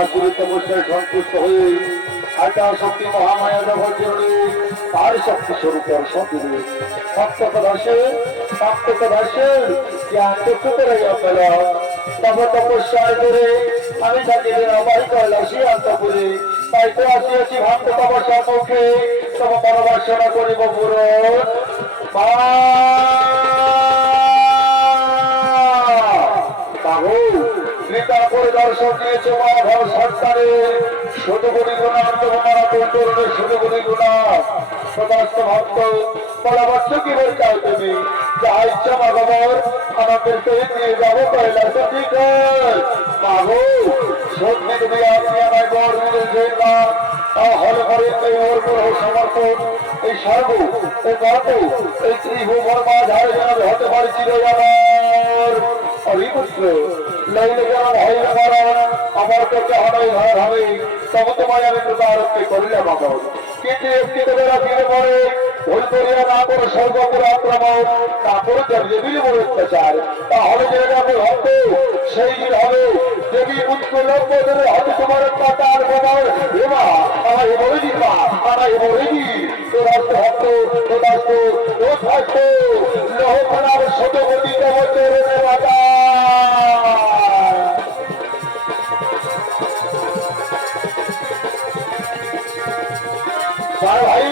আসলে তপস্যায় সন্তুষ্ট হয়ে আটা শক্তি মহামায়া জগৎজননী তার শক্তি স্বরূপের সন্তুলে সপ্তদাসের জ্ঞান চক্ষু করাইয়া পেল। তবে তপস্যার করে আমি থাকিলে আমার কৈলাসী অন্তপুরে, তাই তো আসিয়াছি ভক্ত তপস্যার মুখে তব পরবাসনা করিব পূরণ। কৃপা করে দর্শন দিয়েছে মাধব সরকারে শুধু গুণী গুণার তোমার করলে শুধু গুণী গুণা সমস্ত ভক্ত পরামর্শ কি বল চাও তুমি যা ইচ্ছা মাগবর আমাদের সহিত নিয়ে যাবো কৈলাস। ঠিক মাগো সত্যি তুমি আপনি আমায় বর দিলেন না হল করে এই ওর সমর্পণ এই সর্ব এই গর্ব এই ত্রিভুবন মাঝারে যেন হতে পারে চিরজীবন অভিপুত্র নইলে যেন ভয় মারা আমার কাছে হঠাৎ ঘর হবে তবে তোমায় আমি কৃপারক্ষে করিলাম বাবর। কিন্তু একটি বেলা ফিরে পড়ে ভুল করিয়া না করে সর্বপুর আক্রমণ না করে দেবীর বড় অত্যাচার তাহলে যে যাবে ভক্ত সেই দিন হবে দেবী পুত্র লক্ষ্যদের হতে তোমার অত্যাচার বাবার হেমা আমার বলে দিবা আমার বলে দি তোরাস্ত ভক্ত তোদাস্ত তোদাস্ত লোহখানার শতপতি দেবতের মাতা ভাই